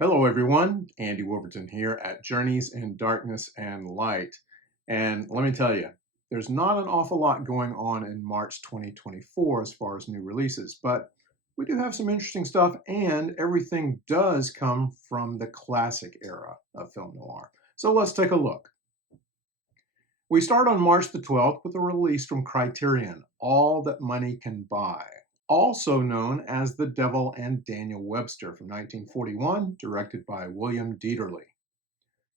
Hello, everyone. Andy Wolverton here at Journeys in Darkness and Light. And let me tell you, there's not an awful lot going on in March 2024 as far as new releases, but we do have some interesting stuff, and everything does come from the classic era of film noir. So let's take a look. We start on March the 12th with a release from Criterion, All That Money Can Buy, also known as The Devil and Daniel Webster from 1941, directed by William Dieterle.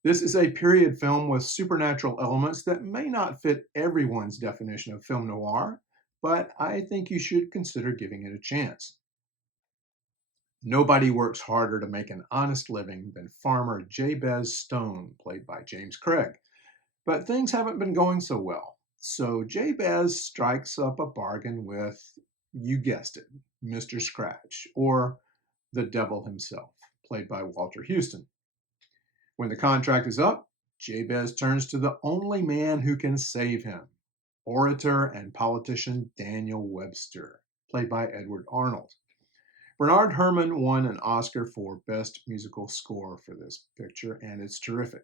This is a period film with supernatural elements that may not fit everyone's definition of film noir, but I think you should consider giving it a chance. Nobody works harder to make an honest living than farmer Jabez Stone, played by James Craig. But things haven't been going so well. So Jabez strikes up a bargain with, you guessed it, Mr. Scratch, or the devil himself, played by Walter Houston. When the contract is up, Jabez turns to the only man who can save him, orator and politician Daniel Webster, played by Edward Arnold. Bernard Herrmann won an Oscar for Best Musical Score for this picture, and it's terrific.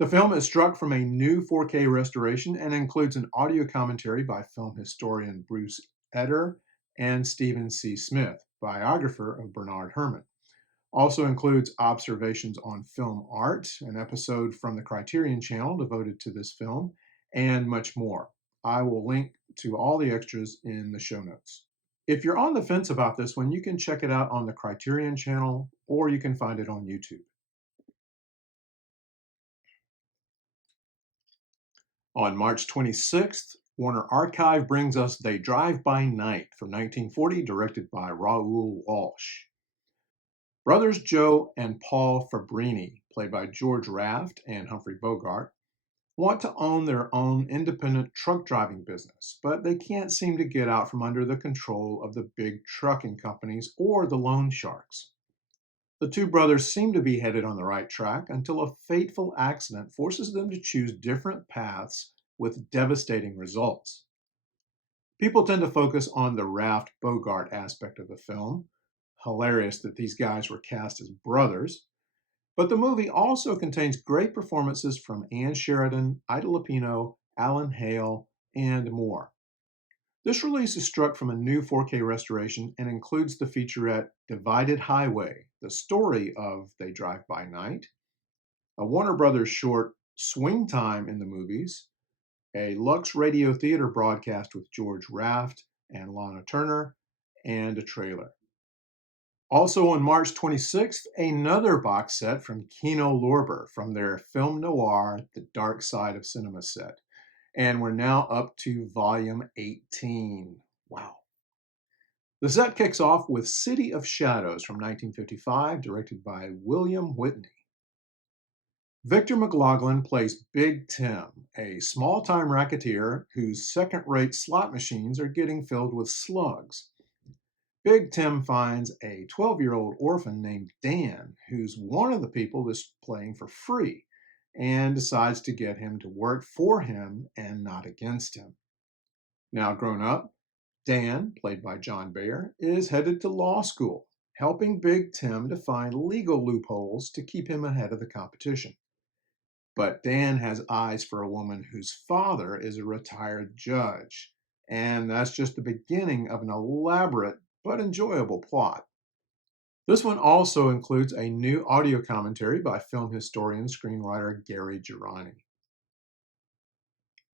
The film is struck from a new 4K restoration and includes an audio commentary by film historian Bruce Eder and Stephen C. Smith, biographer of Bernard Herrmann. Also includes observations on film art, an episode from the Criterion channel devoted to this film, and much more. I will link to all the extras in the show notes. If you're on the fence about this one, you can check it out on the Criterion channel or you can find it on YouTube. On March 26th, Warner Archive brings us They Drive By Night from 1940, directed by Raoul Walsh. Brothers Joe and Paul Fabrini, played by George Raft and Humphrey Bogart, want to own their own independent truck driving business, but they can't seem to get out from under the control of the big trucking companies or the loan sharks. The two brothers seem to be headed on the right track until a fateful accident forces them to choose different paths with devastating results. People tend to focus on the Raft Bogart aspect of the film. Hilarious that these guys were cast as brothers. But the movie also contains great performances from Ann Sheridan, Ida Lupino, Alan Hale, and more. This release is struck from a new 4K restoration and includes the featurette Divided Highway, the story of They Drive By Night, a Warner Brothers short Swing Time in the Movies, a Lux Radio Theater broadcast with George Raft and Lana Turner, and a trailer. Also on March 26th, another box set from Kino Lorber from their film noir, The Dark Side of Cinema set. And we're now up to volume 18. Wow. The set kicks off with City of Shadows from 1955, directed by William Whitney. Victor McLaughlin plays Big Tim, a small-time racketeer whose second-rate slot machines are getting filled with slugs. Big Tim finds a 12-year-old orphan named Dan, who's one of the people that's playing for free, and decides to get him to work for him and not against him. Now grown up, Dan, played by John Bayer, is headed to law school, helping Big Tim to find legal loopholes to keep him ahead of the competition. But Dan has eyes for a woman whose father is a retired judge, and that's just the beginning of an elaborate but enjoyable plot. This one also includes a new audio commentary by film historian screenwriter Gary Girani.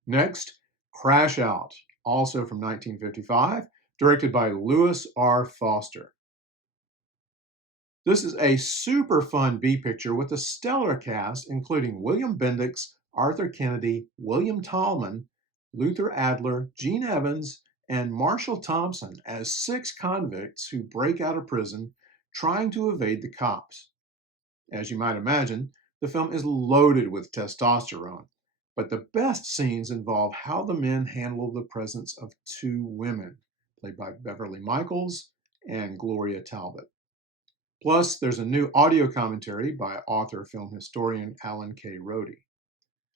Next, Crash Out, also from 1955, directed by Lewis R. Foster. This is a super fun B picture with a stellar cast including William Bendix, Arthur Kennedy, William Tallman, Luther Adler, Gene Evans, and Marshall Thompson as 6 convicts who break out of prison trying to evade the cops. As you might imagine, the film is loaded with testosterone, but the best scenes involve how the men handle the presence of 2 women, played by Beverly Michaels and Gloria Talbot. Plus, there's a new audio commentary by author film historian Alan K. Rohde.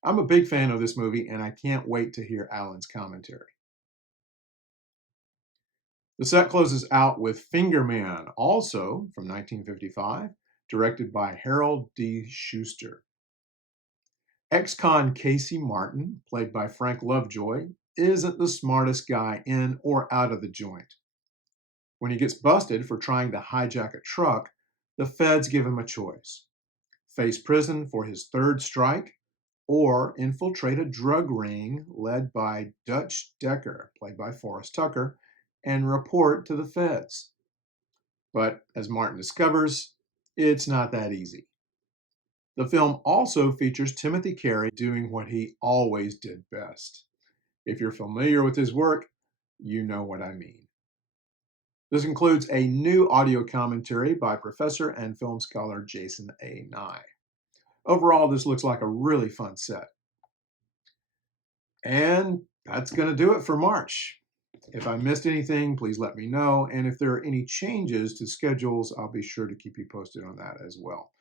I'm a big fan of this movie, and I can't wait to hear Alan's commentary. The set closes out with Finger Man, also from 1955, directed by Harold D. Schuster. Ex-con Casey Martin, played by Frank Lovejoy, isn't the smartest guy in or out of the joint. When he gets busted for trying to hijack a truck, the feds give him a choice: face prison for his third strike, or infiltrate a drug ring led by Dutch Decker, played by Forrest Tucker, and report to the feds. But as Martin discovers, it's not that easy. The film also features Timothy Carey doing what he always did best. If you're familiar with his work, you know what I mean. This includes a new audio commentary by professor and film scholar Jason A. Nye. Overall, this looks like a really fun set. And that's going to do it for March. If I missed anything, please let me know. And if there are any changes to schedules, I'll be sure to keep you posted on that as well.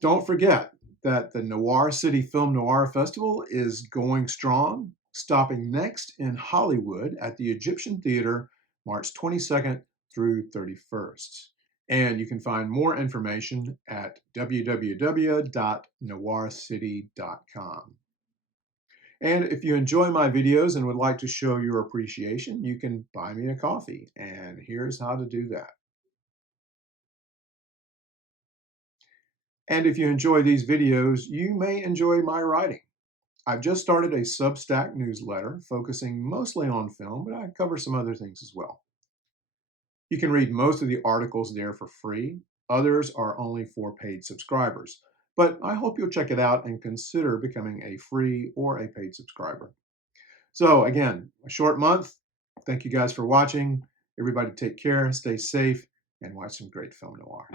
Don't forget that the Noir City Film Noir Festival is going strong, stopping next in Hollywood at the Egyptian Theater, March 22nd through 31st. And you can find more information at www.noircity.com. And if you enjoy my videos and would like to show your appreciation, you can buy me a coffee. And here's how to do that. And if you enjoy these videos, you may enjoy my writing. I've just started a Substack newsletter focusing mostly on film, but I cover some other things as well. You can read most of the articles there for free. Others are only for paid subscribers. But I hope you'll check it out and consider becoming a free or a paid subscriber. So again, a short month. Thank you guys for watching. Everybody take care, stay safe, and watch some great film noir.